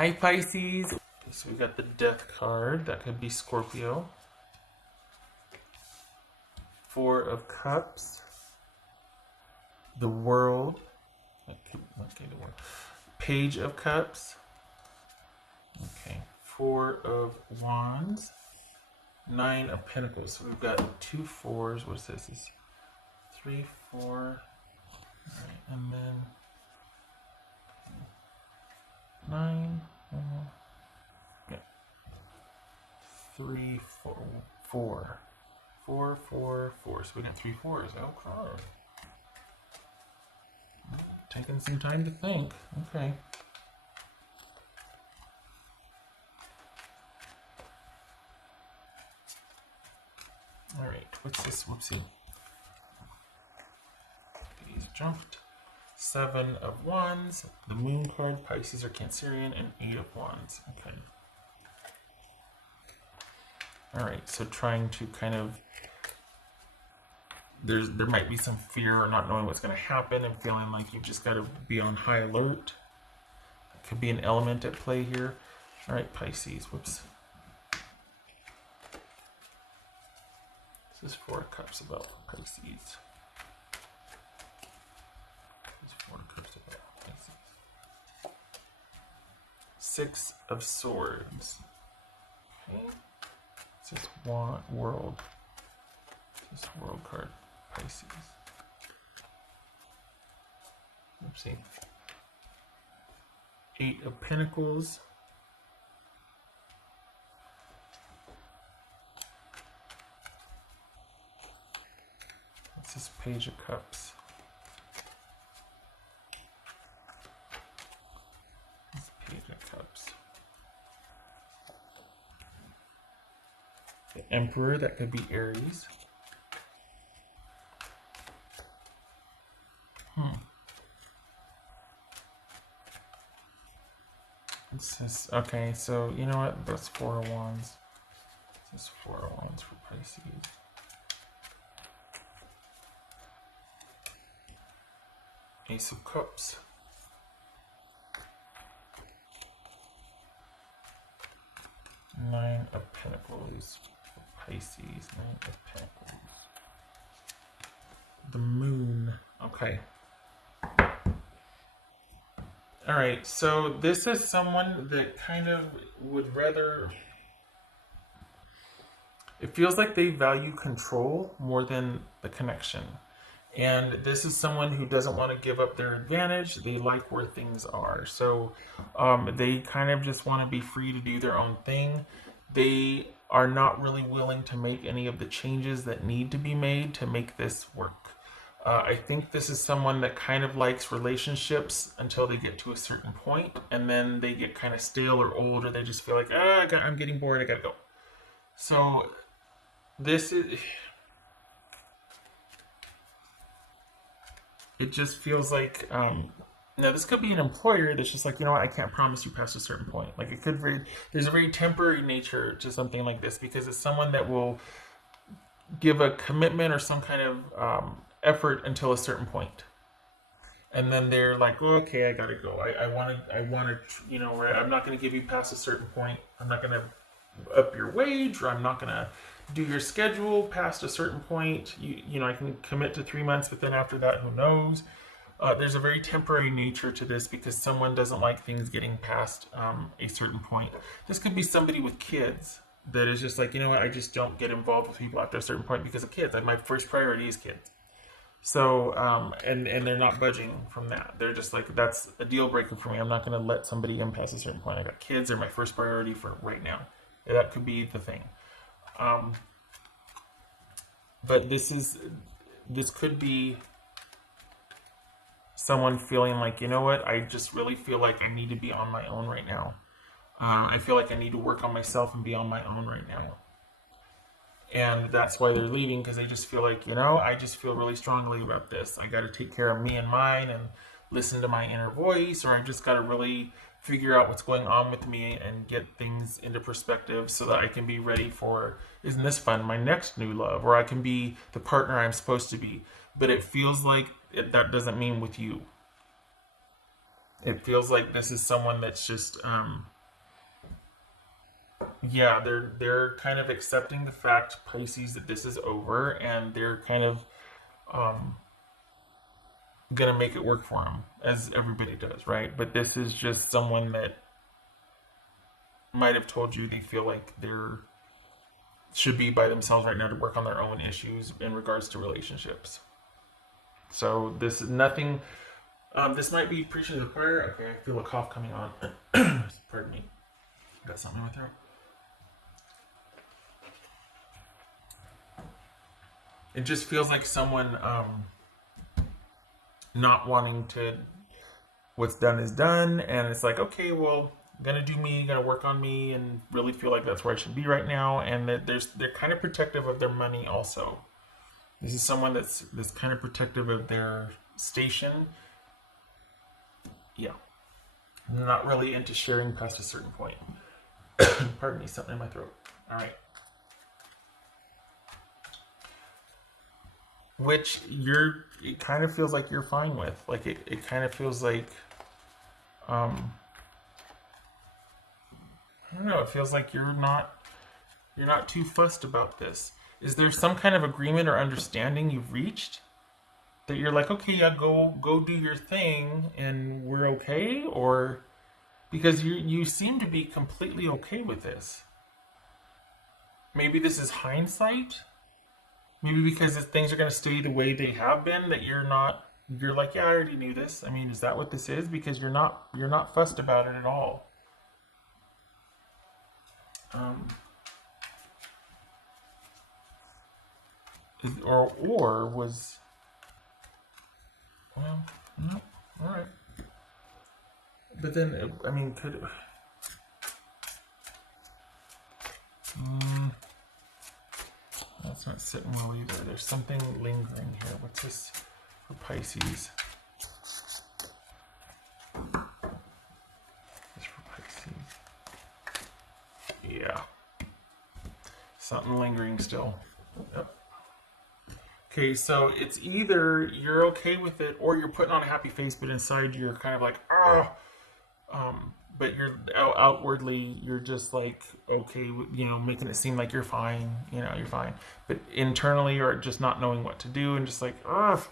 Hi Pisces. So we got the Death card. That could be Scorpio. Four of Cups. The World. Okay, the World. Page of Cups. Okay. Four of Wands. Nine of Pentacles. So we've got two fours. What's this? This is 3, 4. All right, and then 9. Yeah. 3, 4, 4. 4, 4, 4. So we got 3 fours. Okay. Taking some time to think. Okay. All right. What's this? Whoopsie. These jumped. 7 of Wands. The Moon card. Pisces or Cancerian, and 8 of Wands. Okay. All right. So trying to kind of. There might be some fear or not knowing what's going to happen and feeling like you've just got to be on high alert. It could be an element at play here. All right, Pisces. Whoops. This is 4 of Cups about Pisces. This is 4 of Cups about Pisces. 6 of Swords. Okay. This is World. This is World card. Pisces. Oopsie. 8 of Pentacles. This is Page of Cups. This is Page of Cups. The Emperor, that could be Aries. This is, okay, so you know what? That's 4 of Wands. This is 4 of Wands for Pisces. Ace of Cups. Nine of Pentacles for Pisces. 9 of Pentacles. The Moon. Okay. All right, so this is someone that kind of would rather. It feels like they value control more than the connection. And this is someone who doesn't want to give up their advantage. They like where things are. So they kind of just want to be free to do their own thing. They are not really willing to make any of the changes that need to be made to make this work. I think this is someone that kind of likes relationships until they get to a certain point, and then they get kind of stale or old, or they just feel like, I'm getting bored, I gotta go. So this is... It just feels like, this could be an employer that's just like, you know what, I can't promise you past a certain point. Like it could be, there's a very temporary nature to something like this because it's someone that will give a commitment or some kind of effort until a certain point. And then they're like, oh, okay, I gotta go. I want to, I'm not going to give you past a certain point. I'm not going to up your wage, or I'm not going to do your schedule past a certain point. I can commit to 3 months, but then after that, who knows? There's a very temporary nature to this because someone doesn't like things getting past a certain point. This could be somebody with kids that is just like, you know what, I just don't get involved with people after a certain point because of kids. My first priority is kids. So, and they're not budging from that. They're just like, that's a deal breaker for me. I'm not going to let somebody in past a certain point. I got kids. They're my first priority for right now. That could be the thing. But this could be someone feeling like, you know what, I just really feel like I need to be on my own right now. I feel like I need to work on myself and be on my own right now. And that's why they're leaving, because they just feel like, I just feel really strongly about this. I got to take care of me and mine and listen to my inner voice, or I just got to really figure out what's going on with me and get things into perspective so that I can be ready for, isn't this fun, my next new love, or I can be the partner I'm supposed to be. But it feels like that doesn't mean with you. It feels like this is someone that's just, yeah, they're kind of accepting the fact, Pisces, that this is over, and they're kind of um, gonna make it work for them, as everybody does, right? But this is just someone that might have told you they feel like they're should be by themselves right now to work on their own issues in regards to relationships. So this is nothing. This might be preaching to the choir. Okay, I feel a cough coming on. Pardon me. Got something in my throat. It just feels like someone not wanting to. What's done is done, and it's like, okay, well, gonna do me, gonna work on me, and really feel like that's where I should be right now. And that they're kind of protective of their money also. This is someone that's kind of protective of their station. Yeah, not really into sharing past a certain point. Pardon me, something in my throat. All right. Which it kind of feels like you're fine with. Like it kind of feels like, I don't know, it feels like you're not too fussed about this. Is there some kind of agreement or understanding you've reached that you're like, okay, yeah, go do your thing and we're okay? Or because you seem to be completely okay with this. Maybe this is hindsight. Maybe because things are going to stay the way they have been, that you're like, yeah, I already knew this. I mean, is that what this is? Because you're not fussed about it at all. Um, or was, well, no, all right. But then, I mean, mm, that's not sitting well either. There's something lingering here. What's this for Pisces? This for Pisces. Yeah. Something lingering still. Yep. Okay, so it's either you're okay with it or you're putting on a happy face, but inside you're kind of like, ah. But you're outwardly, you're just like, okay, making it seem like you're fine, you're fine. But internally, you're just not knowing what to do and just like, ugh,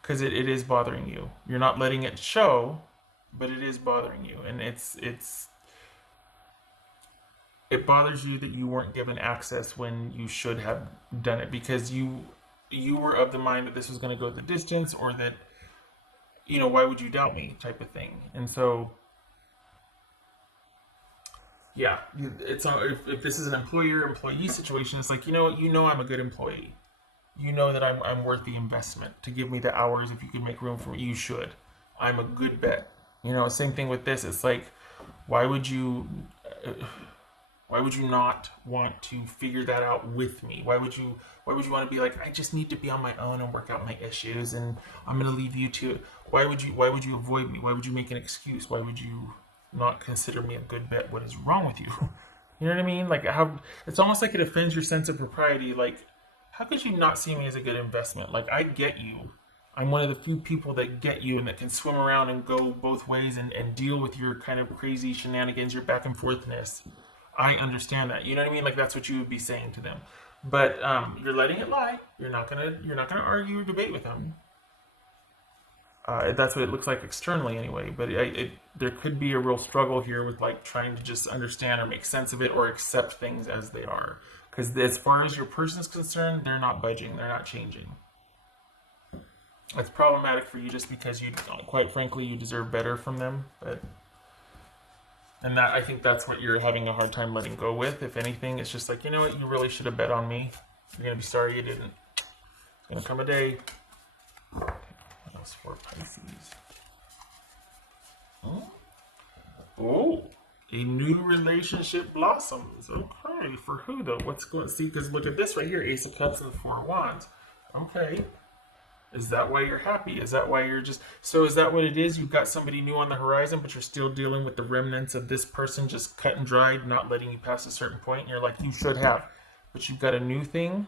because it is bothering you. You're not letting it show, but it is bothering you. And it bothers you that you weren't given access when you should have done it, because you were of the mind that this was going to go the distance, or that, why would you doubt me, type of thing. And so, yeah, if this is an employer-employee situation, it's like, what, I'm a good employee. You know that I'm worth the investment to give me the hours. If you could make room for me, you should. I'm a good bet. Same thing with this. It's like, why would you? Why would you not want to figure that out with me? Why would you want to be like, I just need to be on my own and work out my issues, and I'm going to leave you to it? Why would you avoid me? Why would you make an excuse? Why would you not consider me a good bet? What is wrong with you? You know what I mean? Like, how it's almost like it offends your sense of propriety. Like, how could you not see me as a good investment? Like, I get you. I'm one of the few people that get you and that can swim around and go both ways and deal with your kind of crazy shenanigans, your back and forthness. I understand that. You know what I mean? Like, that's what you would be saying to them. But you're letting it lie. You're not gonna argue or debate with them. That's what it looks like externally, anyway. But there could be a real struggle here with like trying to just understand or make sense of it or accept things as they are. Because as far as your person is concerned, they're not budging. They're not changing. It's problematic for you just because quite frankly, you deserve better from them. And I think that's what you're having a hard time letting go with. If anything, it's just like, you know what, you really should have bet on me. You're going to be sorry you didn't. It's going to come a day. Okay, what else for Pisces? Oh, a new relationship blossoms. Okay, for who though? What's going to see? Because look at this right here, Ace of Cups and the Four of Wands. Okay. Is that why you're happy? Is that why you're just... So is that what it is? You've got somebody new on the horizon, but you're still dealing with the remnants of this person just cut and dried, not letting you pass a certain point, and you're like, you should have. But you've got a new thing.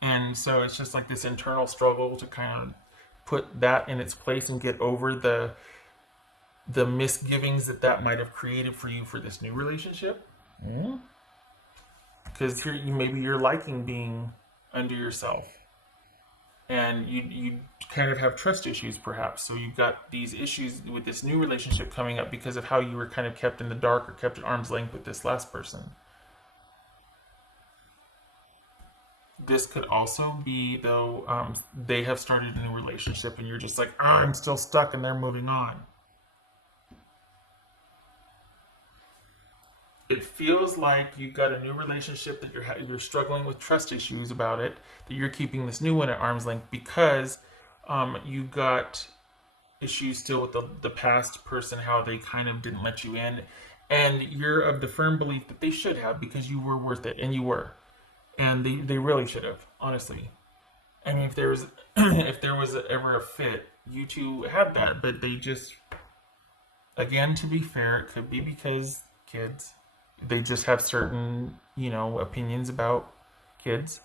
And so it's just like this internal struggle to kind of put that in its place and get over the misgivings that might have created for you for this new relationship. Because maybe you're liking being under yourself, and you kind of have trust issues perhaps. So you've got these issues with this new relationship coming up because of how you were kind of kept in the dark or kept at arm's length with this last person. This could also be, though, they have started a new relationship and you're just like, I'm still stuck and they're moving on. It feels like you've got a new relationship that you're struggling with trust issues about it, that you're keeping this new one at arm's length because you got issues still with the past person, how they kind of didn't let you in. And you're of the firm belief that they should have because you were worth it, and you were. And they really should have, honestly. I mean, if there was if there was ever a fit, you two had that, but they just, again, to be fair, it could be because kids, they just have certain, opinions about kids,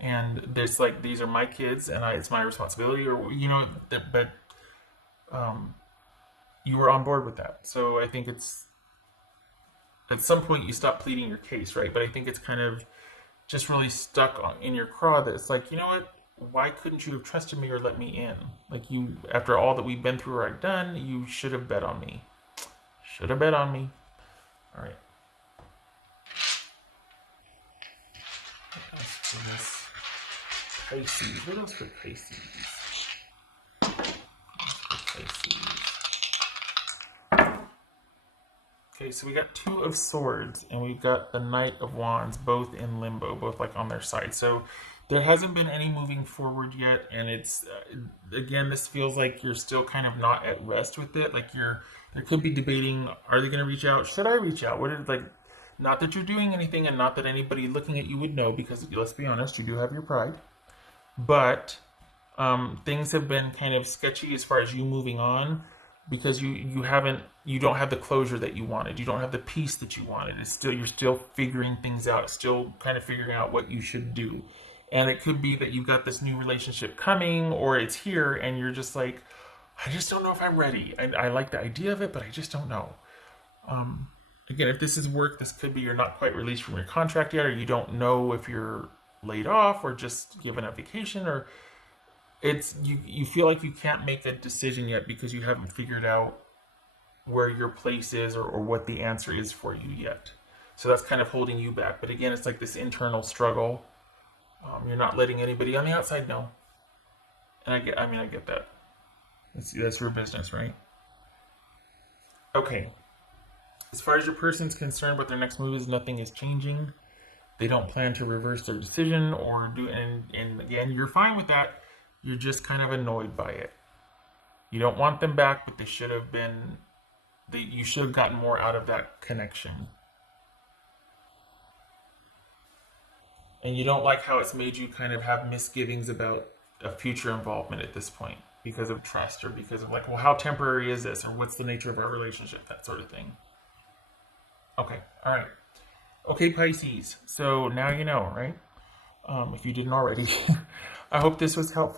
and there's like, these are my kids, and it's my responsibility, or but um, you were on board with that. So I think it's, at some point you stop pleading your case, right? But I think it's kind of just really stuck in your craw that it's like, you know what? Why couldn't you have trusted me or let me in? Like, you, after all that we've been through or I've done, you should have bet on me. Should have bet on me. All right. What else for this? Pisces. What else for Pisces? Pisces. Okay, so we got Two of Swords, and we've got the Knight of Wands, both in limbo, both like on their side. So there hasn't been any moving forward yet, and it's, again, this feels like you're still kind of not at rest with it. Like, there could be debating, are they going to reach out? Should I reach out? Not that you're doing anything, and not that anybody looking at you would know, because let's be honest, you do have your pride. But things have been kind of sketchy as far as you moving on, because you don't have the closure that you wanted. You don't have the peace that you wanted. You're still figuring things out, still kind of figuring out what you should do. And it could be that you've got this new relationship coming, or it's here, and you're just like, I just don't know if I'm ready. I like the idea of it, but I just don't know. Again, if this is work, this could be you're not quite released from your contract yet, or you don't know if you're laid off or just given a vacation, or it's you feel like you can't make a decision yet because you haven't figured out where your place is, or what the answer is for you yet. So that's kind of holding you back. But again, it's like this internal struggle. You're not letting anybody on the outside know. And I get that. That's your business, right? Okay. As far as your person's concerned, what their next move is, nothing is changing. They don't plan to reverse their decision or do, and again, you're fine with that. You're just kind of annoyed by it. You don't want them back, but you should have gotten more out of that connection. And you don't like how it's made you kind of have misgivings about a future involvement at this point because of trust, or because of like, well, how temporary is this, or what's the nature of our relationship, that sort of thing. Okay, all right. Okay, Pisces. So now you know, right? If you didn't already. I hope this was helpful.